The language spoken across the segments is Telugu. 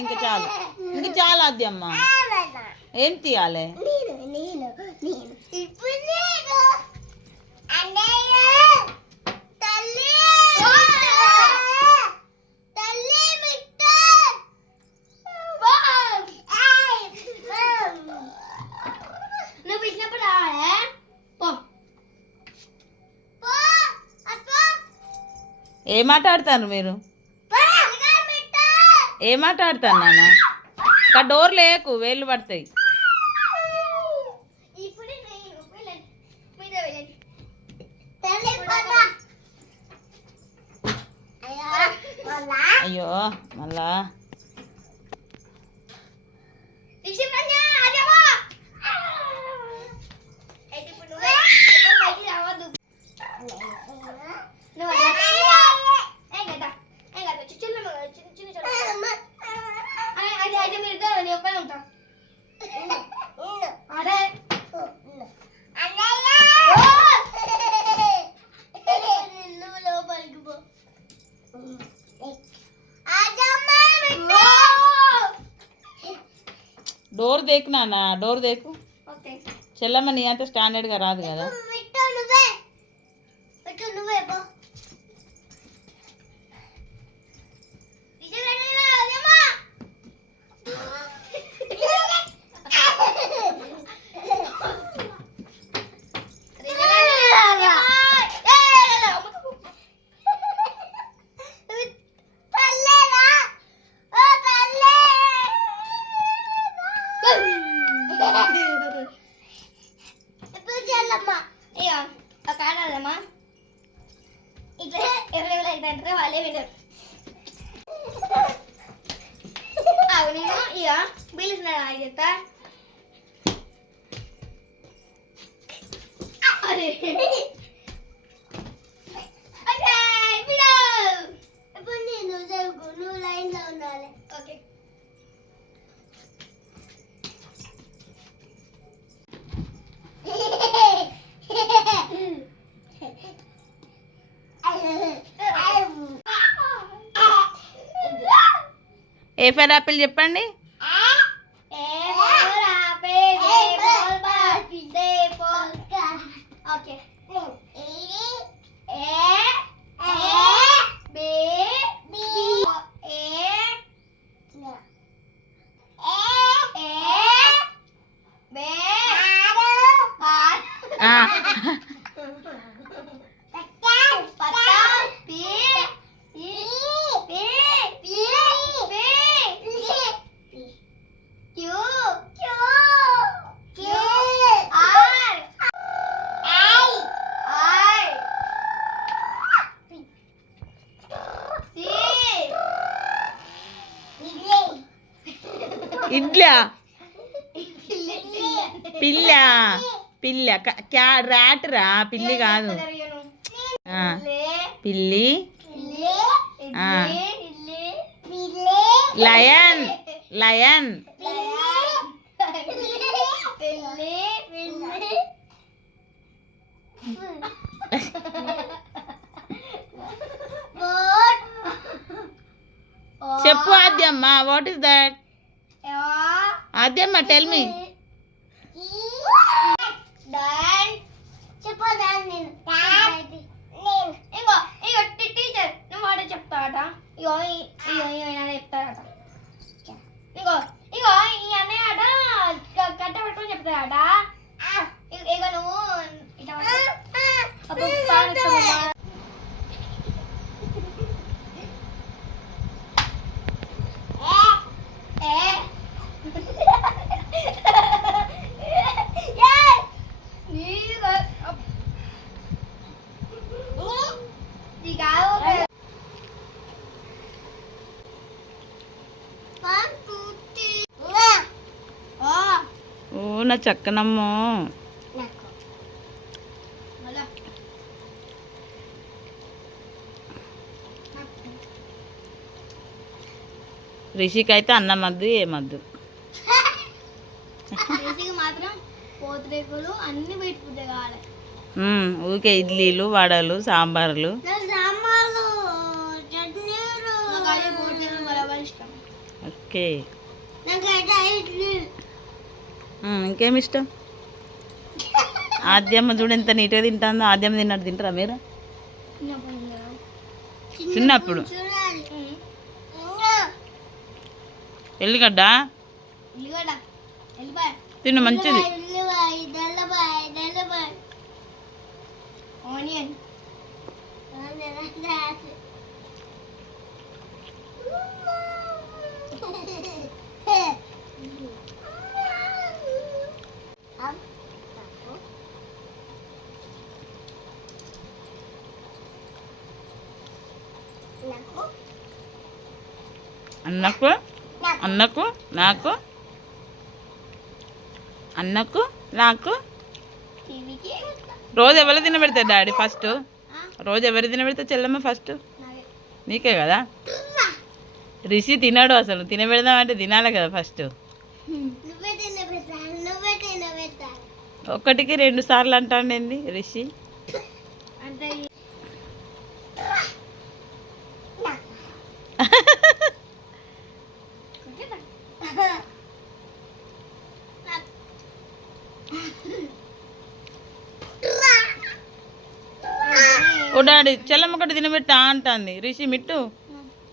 ఇంకా చాలు ఇంకా చాలు అది అమ్మ ఏం తీయాలి ఏం ఆటాడతారు మీరు ఏం ఆటాడతారు నాన్న ఇంకా డోర్ లేకు వేళ్ళు పడతాయి అయ్యో మళ్ళా డోర్ దేకు నాన్న డోర్ దేకు చెల్లమ్మ నీ అంత స్టాండర్డ్గా రాదు కదా వాళ్ళే వినరు నేను ఇక పిలుస్తున్నాడు ఆగిత అరే ఇప్పుడు నేను నువ్వు లైన్లో ఉండాలి ఓకే ఏ ఫర్ యాపిల్ చెప్పండి ఇడ్లా పిల్ల పిల్ల ర్యాట్ రా పిల్లి కాదు పిల్లి లయన్ లయన్ చెప్పు Adyamma what is that Adyamma tell me teacher నువ్వు వాడే చెప్తాడట ఇగో చెప్తాడట ఇగో ఇగో ఈ అన్నయ్య ఆట కట్ట పట్టుకొని చెప్తాడట ఇగో నువ్వు ఓ నా చక్కనమ్మో రిషికి అయితే అన్నమద్దు ఏమద్దు మాత్రం పోతరేకులు అన్ని బయట ఫుడ్ కావాలి ఊకే ఇడ్లీలు వడలు సాంబార్లు చట్నీలు బరాబర్ ఇష్టం ఓకే. ఇంకేమి ఇష్టం? ఆద్యమ్మ చూడు ఎంత నీట్గా తింటుందో. ఆద్యమ్మ తిన్నట్టు తింటారా మీరు? చిన్నప్పుడు ఎల్లిగడ్డ తిను మంచిది. ఆనియన్ అన్నకు అన్నకు నాకు అన్నకు నాకు రోజు ఎవరు తినబెడతారు డాడీ ఫస్ట్? రోజు ఎవరు తినబెడతారు చెల్లమ్మ ఫస్ట్? నీకే కదా. రిషి తినాడు అసలు. తినబెడదామంటే తినాలి కదా ఫస్ట్. ఒకటికి 2 సార్లు అంటాండి రిషి. ఓ డాడీ చెల్లమ్మ కట్ట తినబెట్టు అంటుంది రిషి. మిట్టు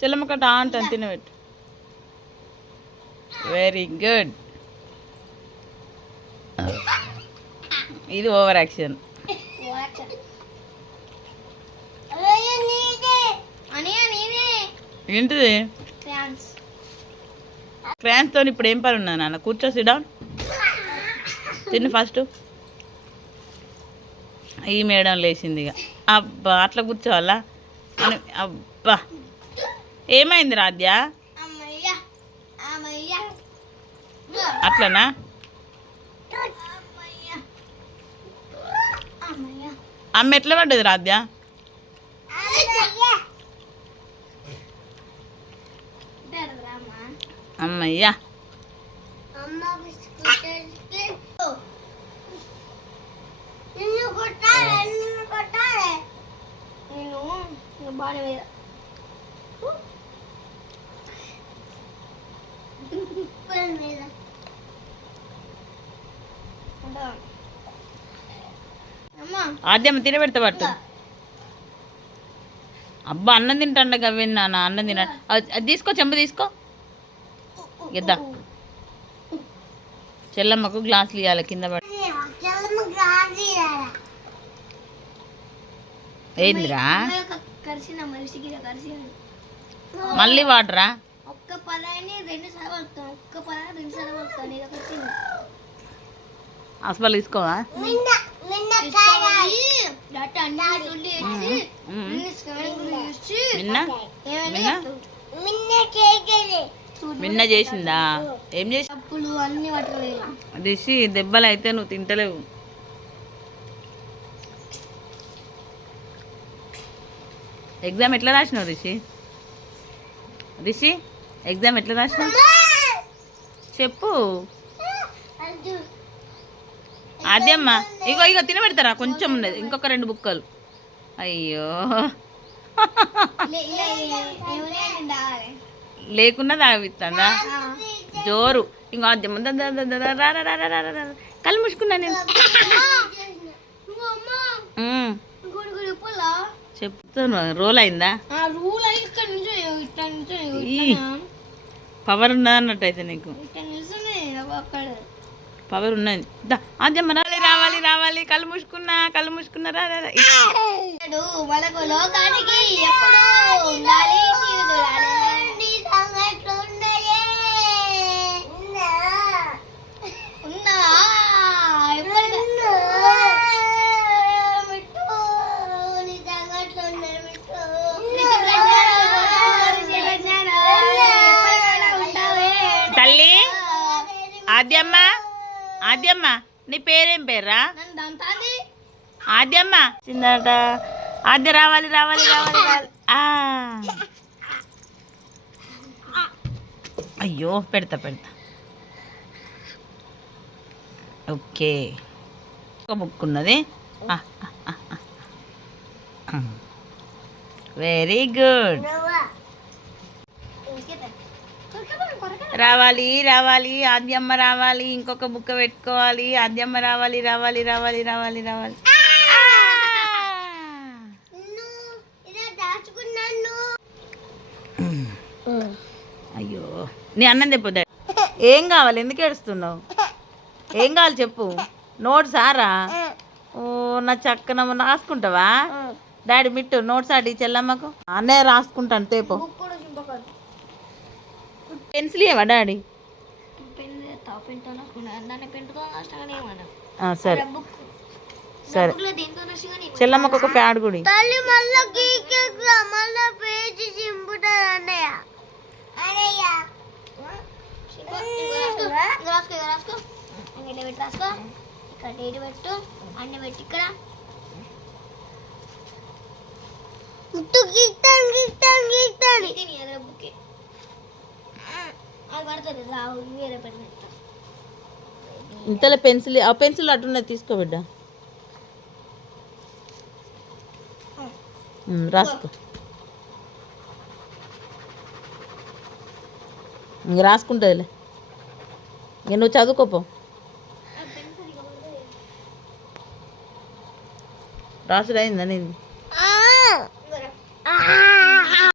చెల్లమ్మ కట్ట అంటాను తినబెట్టు. Very good. ఇది ఓవర్ యాక్షన్. ఏంటిది? క్రాన్స్తో ఇప్పుడు ఏం పని ఉన్నా నాన్న? కూర్చో, సిట్ డౌన్, తిను ఫస్ట్. ఈ మేడం లేచింది ఇక. అబ్బా అట్లా కూర్చోవాలా అని. అబ్బా ఏమైంది రాధ్య? అట్లనా? అమ్మ ఎట్లా పడ్డది రాధ్య? అమ్మయ్యా. ఆద్యమ్మ తినబెడతా పట్టు. అబ్బా అన్నం తింటాండ గవ్వేంది నాన్న? అన్నం తిన. అది తీసుకో, చెంబ తీసుకో. ఇద్దా చెల్లమ్మకు గ్లాసులు ఇవ్వాలి కింద పడి. ఏందిరా మళ్ళీ వాటరా? హాస్పిటల్ తీసుకోవా? నిన్న చేసిందా? ఏం చేసి రిషి? దెబ్బలు అయితే నువ్వు తింటలేవు. ఎగ్జామ్ ఎట్లా రాసినావు రిషి? రిషి ఎగ్జామ్ ఎట్లా రాసినావు చెప్పు. అదేమ్మ ఇగో ఇగో తినబెడతారా? కొంచెం ఉన్నది, ఇంకొక 2 బుక్కలు. అయ్యో లేకున్నా తాగిస్తుందా జోరు? ఇంకో అద్దెమ్మ కళ్ళు మూసుకున్నా నేను. చెప్తాను. రోల్ అయిందా? పవర్ ఉన్నది అన్నట్టు అయితే నీకు. పవర్ ఉన్నది. అద్దెమ్మ రావాలి రావాలి రావాలి. కళ్ళు మూసుకున్నా కళ్ళు మూసుకున్నా. తల్లి ఆద్యమ్మ, ఆద్యమ్మ నీ పేరేం పేర్రా? ఆద్యమ్మ చిందట. ఆద్య రావాలి రావాలి రావాలి రావాలి. అయ్యో పెడతా పెడతా. ఓకే ఒక బుక్ ఉన్నది. Very good. రావాలి రావాలి ఆద్యమ్మ రావాలి, ఇంకొక బుక్క పెట్టుకోవాలి, ఆద్యమ్మ రావాలి రావాలి రావాలి రావాలి రావాలి. అయ్యో నీ అన్నం చెప్పు. ఏం కావాలి, ఎందుకు ఏడుస్తున్నావు? ఏం కావాలి చెప్పు. నోట్స్ ఆరా? ఓ నా చక్కన రాసుకుంటావా? డాడీ మిట్టు నోట్స్ ఆడి చెల్లమ్మకు. అన్నయ్య రాసుకుంటాను తేపో. పెన్సిల్ ఇవ్వవా డాడీ? సరే సరే చెల్లమ్మకు ఒక ప్యాడ్ కూడా ఇయ్యి. రాసుకో ఇక్కడ డేట్ పెట్టు, అన్ని పెట్టి ఇక్కడ ఇంతలో పెన్సిల్, ఆ పెన్సిల్ అటున్నది తీసుకో బిడ్డ. రాసుకో. ఇంక రాసుకుంటుందిలే. ఇంక నువ్వు చదువుకోపో. రాసుడు అయిందా నేను?